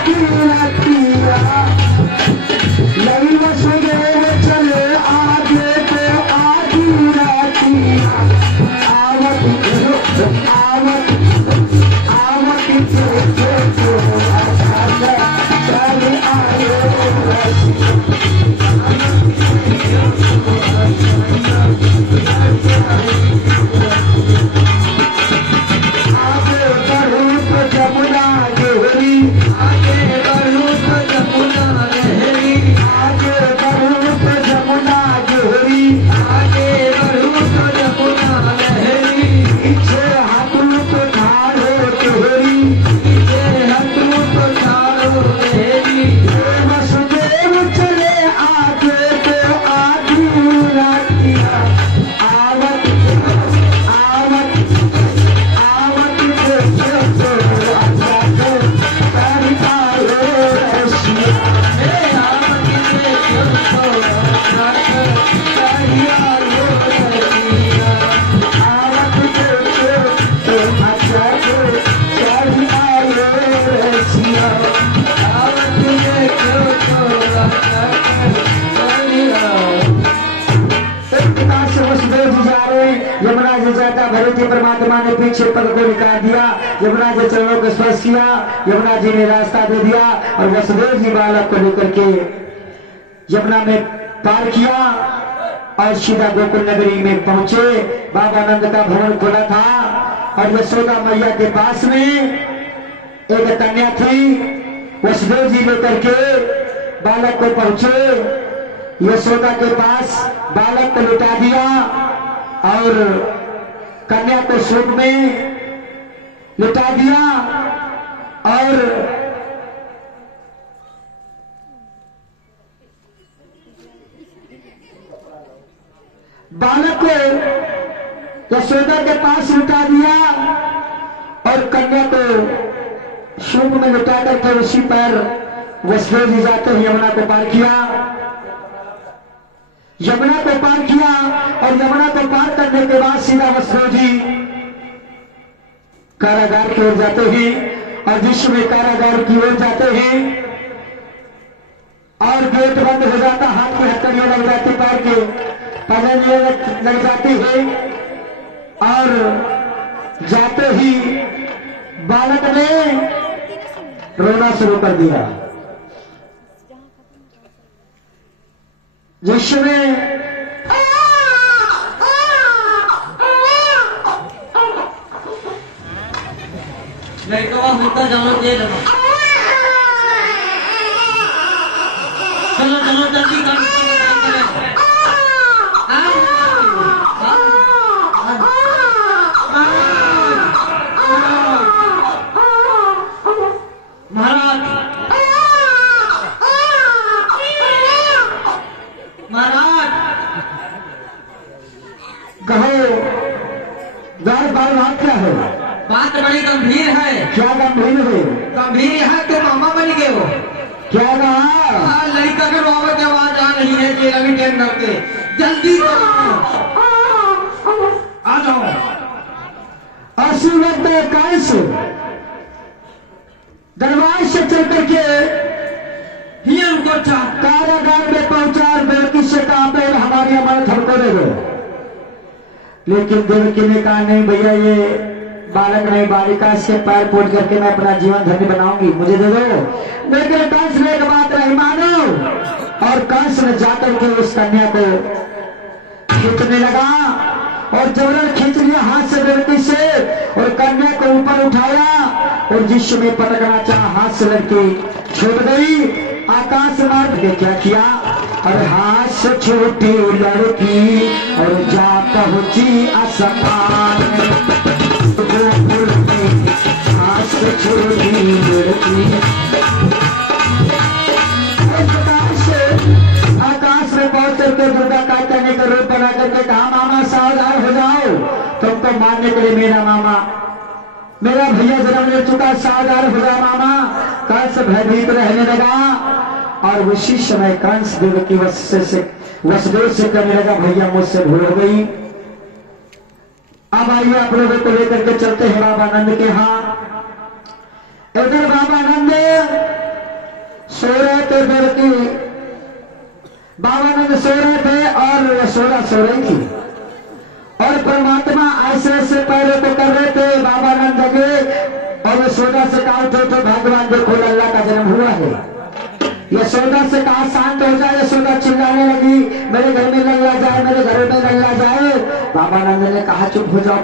आधी रातिया लगी वसुदेव चले आगे तो आधी रातिया आवत चले आए आगे बढ़ू तो जमुना गहरी आगे बढ़ू तो जमुना गहरी आगे बढ़ू तो जमुना गहरी आगे बढ़ू तो जमुना गहरी पीछे हटू तो झाड़ो गहरी पीछे हटू तो झाड़ो गहरी वसुदेव चले आगे तो आधी रातिया आवत आवत आवत यमुना जी जाता भरत जी परमात्मा ने पीछे पग को निकाल दिया। यमुना जी चरणों को स्पर्श किया। यमुना जी ने रास्ता दे दिया और वसुदेव जी बालक को लेकर के यमुना में पार किया और सीधा गोकुल नगरी में पहुंचे। बाबा आनंद का भवन खुला था और यशोदा मैया के पास में एक कन्या थी। वसुदेव जी लेकर के बालक को पहुंचे। यशोदा के पास बालक को लुटा दिया और कन्या को सूप में लुटा दिया और बालक को यशोदा के पास लुटा दिया और कन्या को सूप में लुटा करके उसी पर वसुदेव जी जाते हैं यमुना को पार किया। यमुना को पार किया और यमुना को पार करने के बाद सीधा वसुदेव जी कारागार की ओर जाते हैं और विश्व में कारागार की ओर जाते हैं और गेट बंद हो जाता। हाथ की हथकड़ियां लग जाती, पैर के पगड़ियां लग जाती है और जाते ही बालक ने रोना शुरू कर दिया। जिसमें लड़का होता जानो जेल में। चलो चलो जल्दी कर। महाराज महाराज कहो बात क्या है? बात बड़ी गंभीर है। क्या गंभीर है? गंभीर है तो मामा बन गए हो। क्या कहा? लड़का के रोवे की आवाज आ रही है जेल में टेन करके। जल्दी आ जाओ। असूलत कैसे दरबार से चल करके उनको कारागार में पहुंचा और बेवकी से कहा पे हमारी अमानत हमको दे दो। लेकिन देवकी ने कहा नहीं भैया, ये बालक नहीं बालिका, इसके पैर पोड़ करके मैं अपना जीवन धन्य बनाऊंगी, मुझे दे दो। लेकिन कंस ने एक बात नहीं मानो और कंस ने जाकर के उस कन्या को खींचने लगा और जबरन खींच लिया हाथ से लड़की से और कन्या को ऊपर उठाया और जिस में पटकना चाहा हाथ से लड़की छूट गई। आकाश मार्ग ने क्या किया और हाथ से छोटी लड़की और जा पहुंची आसमान। हाथ से छोटी लड़की आकाश में पहुंच करके दुर्गा का कहने का रूप बना करके कहा मामा सावधान हो जाओ, तुमको मारने के लिए मेरा मामा मेरा भैया जन्म ले चुका, सावधान हो जाओ मामा। कंस भयभीत रहने लगा और उसी समय कंस देवकी वसुदेव से कहने लगा भैया मुझसे भूल हो गई। अब आइए आप लोगों को लेकर के चलते हैं बाबा आनंद के यहाँ। इधर बाबा आनंद और देवकी बाबानंद सो रहे थे और यशोदा सो रही थी और परमात्मा ऐसे ऐसे पैरों को कर रहे थे। बाबानंद जगे और यशोदा से कहा उठो तो भगवान देखो लल्ला का जन्म हुआ है। यशोदा से कहा शांत हो जाए। यशोदा चिल्लाने लगी मेरे घर में लल्ला जाए, मेरे घर में लल्ला जाए। बाबानंद ने कहा चुप हो जाओ,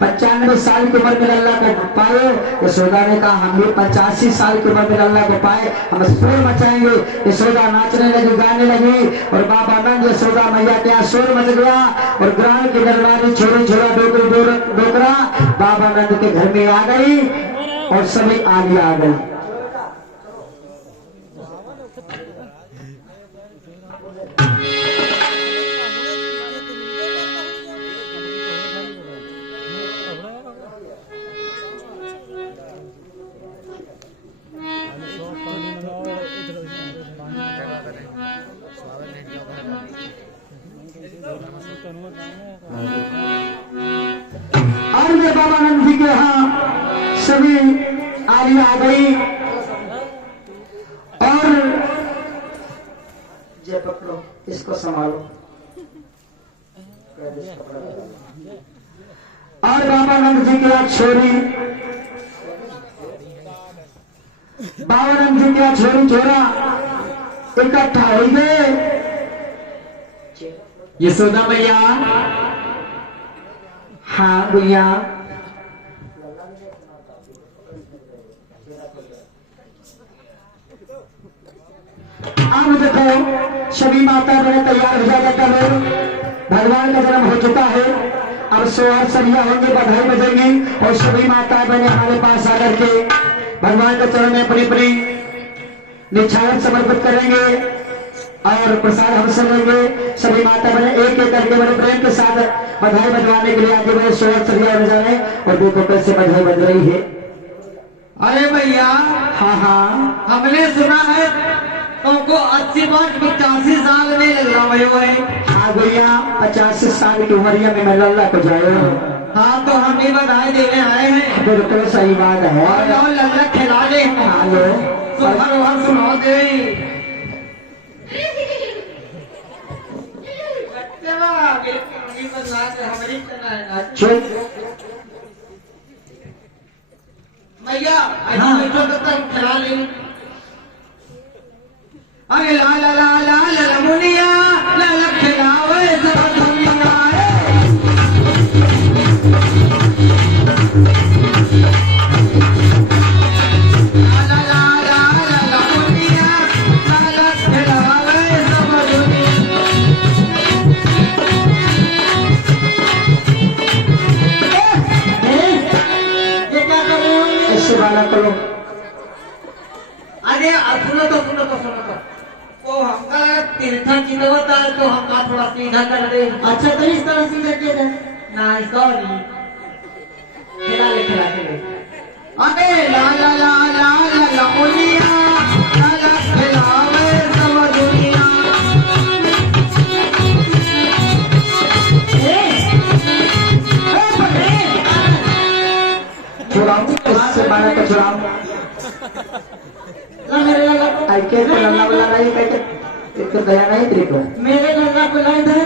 95 साल की उम्र में लल्ला को पाए। यशोदा ने कहा हम भी 85 साल की उम्र में लल्ला को पाए, हम शोर मचाएंगे। यशोदा नाचने लगी, गाने लगी और बाबानंद यशोदा मैया के यहाँ शोर मच गया और ग्राम की दरबारी छोरी छोरा डोकरा बाबानंद के घर में आ गई और सभी आगे आ गई। और जब बाबानंद जी के यहाँ सभी आलिया आ गई और जे पकड़ो इसको संभालो और बाबानंद जी के यहाँ छोरी बाबानंद जी के यहाँ छोरी छोरा इकट्ठा हो गए। यशोदा मैया हाँ भैया अब देखो सभी माता बहने तैयार हो जाएगा। लोग भगवान का जन्म हो चुका है, अब सोहर सरिया होंगे, बधाई बजेंगी और सभी माता बहने हमारे पास आकर के भगवान के चरण में अपनी अपनी निछावर समर्पित करेंगे और प्रसाद हम सब लेंगे। सभी माता बहने एक एक करके बड़े प्रेम के साथ बधाई बजवाने के लिए आगे बढ़े। सोहर सरिया बजा रहे और देखो कैसे बधाई बज रही है। अरे भैया हाँ हाँ हमने सुना है तुमको 85 साल में लल्ला भयो है। हाँ भैया 85 साल की उमरिया में मैं लल्ला को जाए। हाँ तो हम भी बधाई देने आए हैं। बिल्कुल सही बात है। और लल्ला खिला दे हेलो सुबह सुना दे। चुप भैया खिला ले। अरे ला ला ला ला ला मुनिया ला ला खिलावे सब दुनिया। ला ला ला ला ला मुनिया ला ला खिलावे सब दुनिया। ये क्या कर रहे हो? ऐसे वाला करो। अरे सुनो तो वो हमका तीर्थन चितवता है तो हमका थोड़ा सीधा कर दे। अच्छा तो इस तरह सीधा किया जाए ना। सॉरी खिला ले। अबे ला ला ला ला ला ला मुनिया ला ला खिलावे सब दुनिया। छुड़ाओ इससे बारह को छुड़ाओ। मेरे लल्ला को ऐके तो लल्ला वाला नहीं कहते, इसको दया नहीं तेरे को। मेरे लल्ला को लाई दे।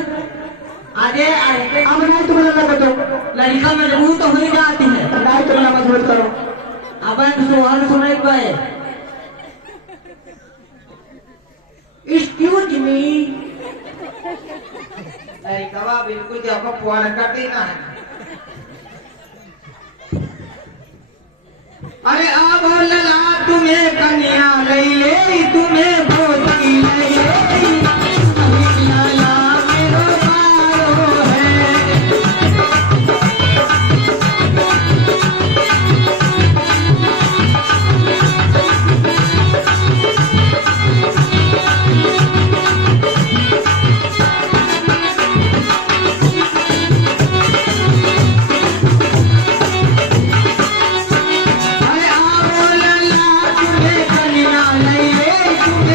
अरे अब नहीं तुम लल्ला को दो। लड़का मजबूत तो हो ही जाती है। नहीं तुम लल्ला मजबूत करो। अब सोहर सुनाई पाए। एक्सक्यूज मी लड़का बिल्कुल जब पुआर कर देना है। अरे अब लला तुम्हें कन्या ले तुम्हें भोजी ले लला मेरो पारो है। अरे आओ लला तुम्हें कन्या ले तुम्हें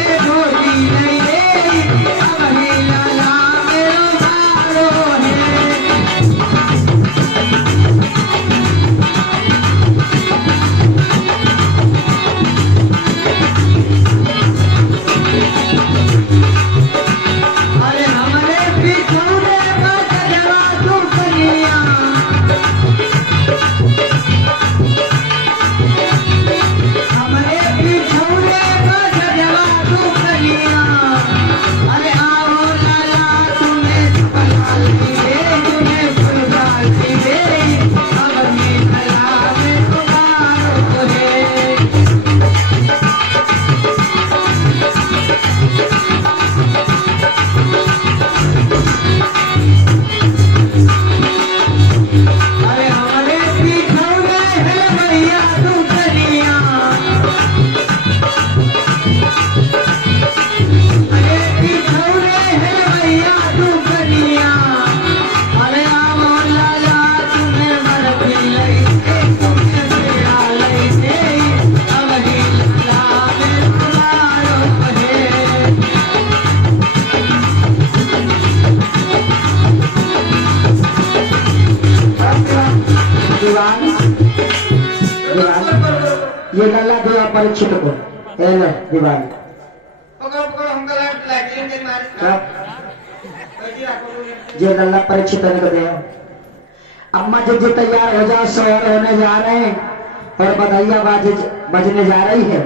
ये लल्ला दिया परीक्षित को ए ले दिवाली पकड़ो पकड़ो हमका लाइटिंग के मार कैसी रखो ये लल्ला परीक्षित को दे अम्मा जी तैयार हो जाओ सोहर होने जा रहे हैं और बधाइयां बजने जा रही है।